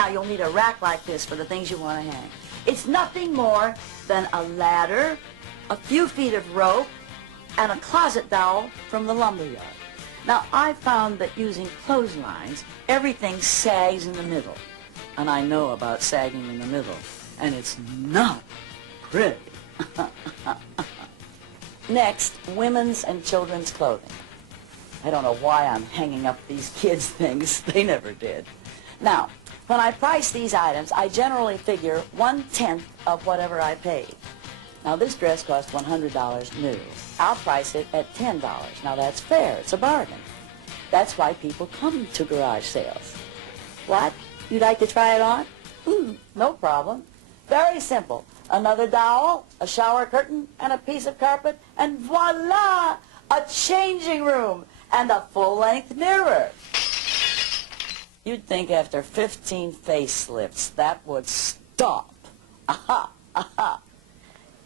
Now, you'll need a rack like this for the things you want to hang. It's nothing more than a ladder, a few feet of rope, and a closet dowel from the lumber yard. Now, I found that using clotheslines, everything sags in the middle. And I know about sagging in the middle, and it's not pretty. Next, women's and children's clothing. I don't know why I'm hanging up these kids' things. They never did. Now, when I price these items, I generally figure 1/10 of whatever I paid. Now, this dress cost $100 new. I'll price it at $10. Now, that's fair. It's a bargain. That's why people come to garage sales. What? You'd like to try it on? No problem. Very simple. Another dowel, a shower curtain, and a piece of carpet, and voila! A changing room and a full-length mirror. You'd think after 15 facelifts that would stop. Aha! Aha!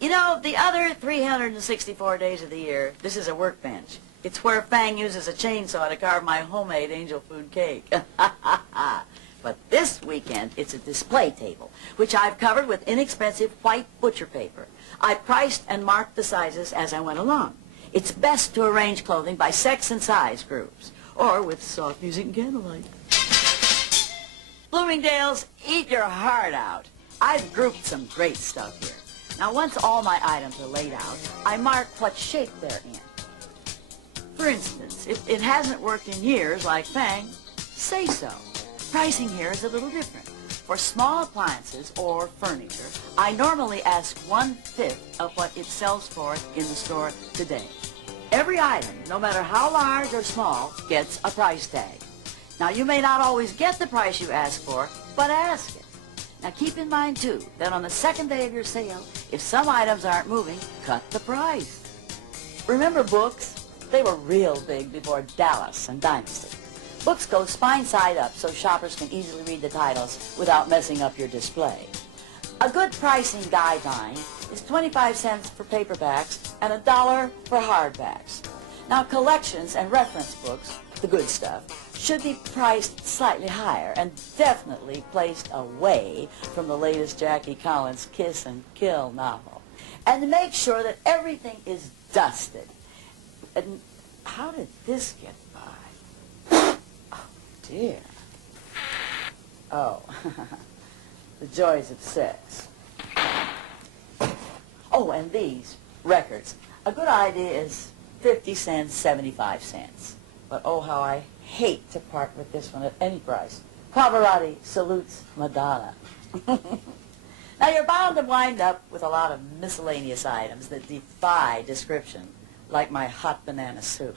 You know, the other 364 days of the year, this is a workbench. It's where Fang uses a chainsaw to carve my homemade angel food cake. But this weekend, it's a display table, which I've covered with inexpensive white butcher paper. I priced and marked the sizes as I went along. It's best to arrange clothing by sex and size groups, or with soft music and candlelight. Bloomingdale's, eat your heart out. I've grouped some great stuff here. Now, once all my items are laid out, I mark what shape they're in. For instance, if it hasn't worked in years like Fang, say so. Pricing here is a little different. For small appliances or furniture, I normally ask 1/5 of what it sells for in the store today. Every item, no matter how large or small, gets a price tag. Now, you may not always get the price you ask for, but ask it. Now, keep in mind, too, that on the second day of your sale, if some items aren't moving, cut the price. Remember books? They were real big before Dallas and Dynasty. Books go spine side up so shoppers can easily read the titles without messing up your display. A good pricing guideline is 25 cents for paperbacks and $1 for hardbacks. Now, collections and reference books, the good stuff, should be priced slightly higher and definitely placed away from the latest Jackie Collins Kiss and Kill novel. And make sure that everything is dusted. And how did this get by? Oh, dear. Oh, the joys of sex. Oh, and these records. A good idea is 50 cents, 75 cents. But oh, how I hate to part with this one at any price. Pavarotti salutes Madonna. Now, you're bound to wind up with a lot of miscellaneous items that defy description, like my hot banana soup.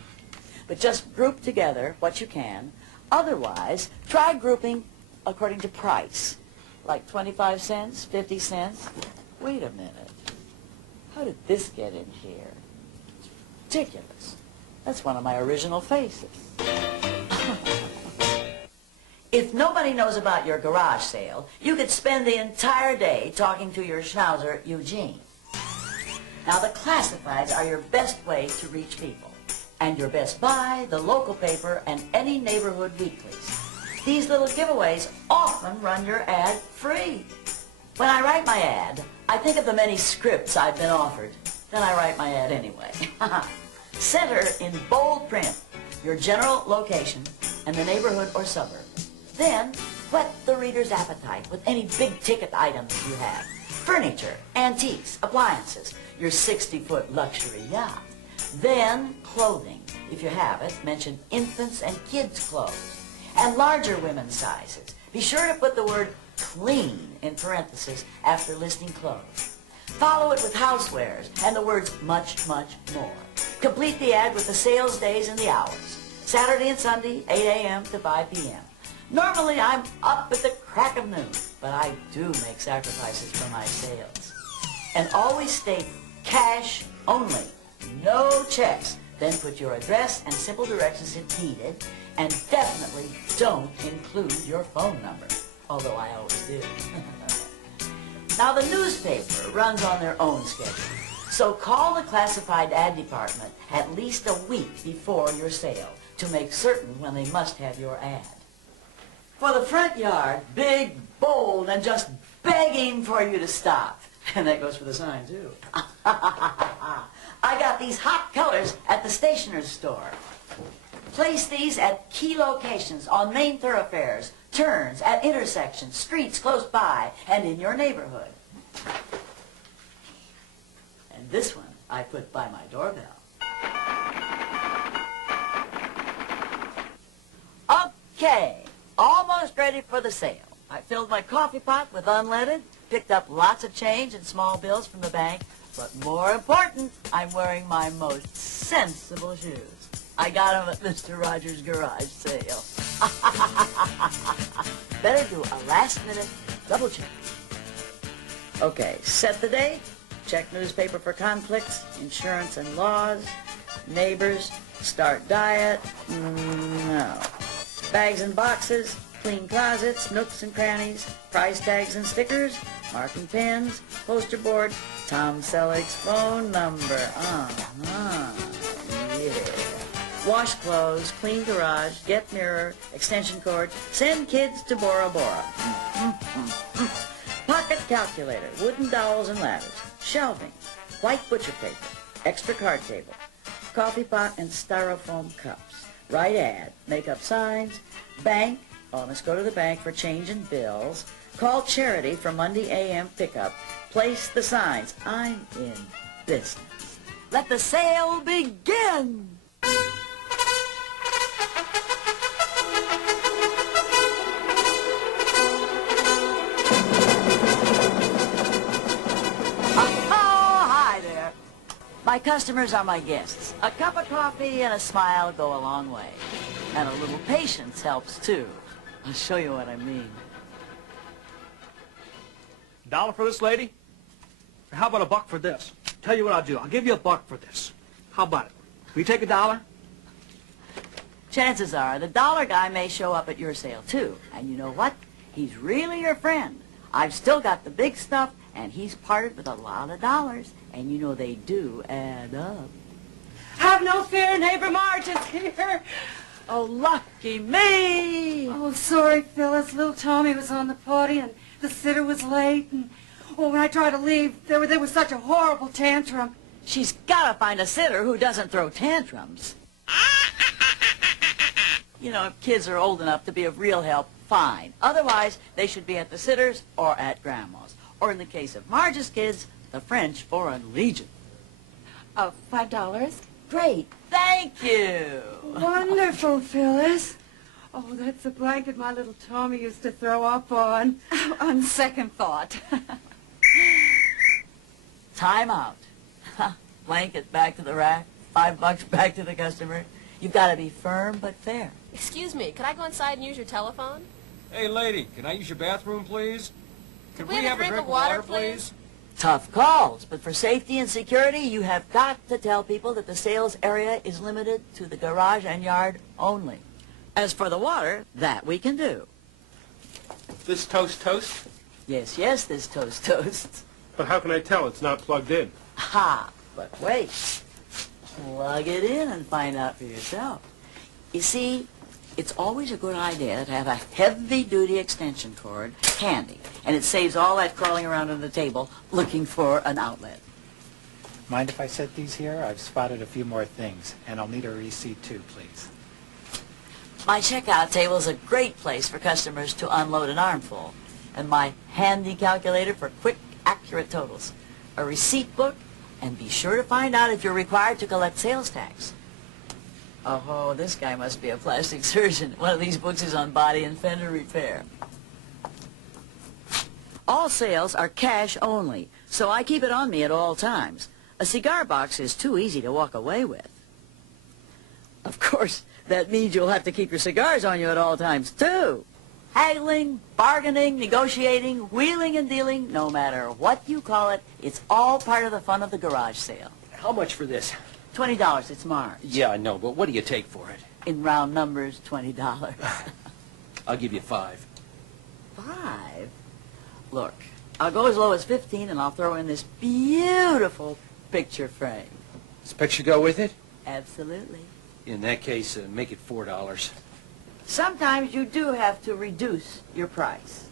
But just group together what you can. Otherwise, try grouping according to price, like 25 cents, 50 cents. Wait a minute. How did this get in here? It's ridiculous. That's one of my original faces. If nobody knows about your garage sale, you could spend the entire day talking to your schnauzer, Eugene. Now, the classifieds are your best way to reach people. And your Best Buy, the local paper, and any neighborhood weeklies. These little giveaways often run your ad free. When I write my ad, I think of the many scripts I've been offered. Then I write my ad anyway. Center in bold print your general location and the neighborhood or suburb. Then whet the reader's appetite with any big-ticket items you have. Furniture, antiques, appliances, your 60-foot luxury yacht. Then clothing. If you have it, mention infants and kids' clothes. And larger women's sizes. Be sure to put the word clean in parentheses after listing clothes. Follow it with housewares and the words much, much more. Complete the ad with the sales days and the hours. Saturday and Sunday, 8 a.m. to 5 p.m. Normally, I'm up at the crack of noon, but I do make sacrifices for my sales. And always state cash only, no checks. Then put your address and simple directions if needed, and definitely don't include your phone number, although I always do. Now, the newspaper runs on their own schedule, so call the classified ad department at least a week before your sale to make certain when they must have your ad. For the front yard, big, bold, and just begging for you to stop. And that goes for the sign, too. I got these hot colors at the stationer's store. Place these at key locations on main thoroughfares, turns, at intersections, streets close by, and in your neighborhood. And this one I put by my doorbell. Okay, almost ready for the sale. I filled my coffee pot with unleaded, picked up lots of change and small bills from the bank, but more important, I'm wearing my most sensible shoes. I got them at Mr. Rogers' garage sale. Better do a last-minute double check. Okay, set the date, check newspaper for conflicts, insurance and laws, neighbors, start diet, no. Bags and boxes, clean closets, nooks and crannies, price tags and stickers, marking pens, poster board, Tom Selleck's phone number. Yeah. Wash clothes, clean garage, get mirror, extension cord, send kids to Bora Bora. Pocket calculator, wooden dowels and ladders, shelving, white butcher paper, extra card table, coffee pot and styrofoam cups, write ad, make up signs, bank, must go to the bank for change and bills, call charity for Monday a.m. pickup, place the signs. I'm in business. Let the sale begin. My customers are my guests. A cup of coffee and a smile go a long way. And a little patience helps, too. I'll show you what I mean. $1 for this lady? How about $1 for this? Tell you what I'll do. I'll give you $1 for this. How about it? Will you take $1? Chances are the dollar guy may show up at your sale, too. And you know what? He's really your friend. I've still got the big stuff, and he's parted with a lot of dollars. And you know they do add up. Have no fear, neighbor Marge is here. Oh, lucky me! Oh, sorry, Phyllis. Little Tommy was on the potty, and the sitter was late. And when I tried to leave, there was such a horrible tantrum. She's got to find a sitter who doesn't throw tantrums. You know, if kids are old enough to be of real help, fine. Otherwise, they should be at the sitter's or at Grandma's. Or in the case of Marge's kids, the French Foreign Legion. $5? Great, thank you. Wonderful, Phyllis. Oh, that's the blanket my little Tommy used to throw up on. On second thought. Time out. Blanket back to the rack, $5 back to the customer. You've got to be firm but fair. Excuse me, could I go inside and use your telephone? Hey, lady, can I use your bathroom, please? Could we have a drink of water, please? Tough calls, but for safety and security, you have got to tell people that the sales area is limited to the garage and yard only. As for the water, that we can do. This toast? Yes, yes, this toast. But how can I tell? It's not plugged in. Ha! But wait. Plug it in and find out for yourself. You see, it's always a good idea to have a heavy-duty extension cord handy, and it saves all that crawling around on the table looking for an outlet. Mind if I set these here? I've spotted a few more things, and I'll need a receipt too, please. My checkout table is a great place for customers to unload an armful, and my handy calculator for quick, accurate totals, a receipt book, and be sure to find out if you're required to collect sales tax. Oh, this guy must be a plastic surgeon. One of these books is on body and fender repair. All sales are cash only, so I keep it on me at all times. A cigar box is too easy to walk away with. Of course, that means you'll have to keep your cigars on you at all times, too. Haggling, bargaining, negotiating, wheeling and dealing, no matter what you call it, it's all part of the fun of the garage sale. How much for this? $20, it's Marge. Yeah, I know, but what do you take for it? In round numbers, $20. I'll give you 5. 5? Look, I'll go as low as 15 and I'll throw in this beautiful picture frame. Does the picture go with it? Absolutely. In that case, make it $4. Sometimes you do have to reduce your price.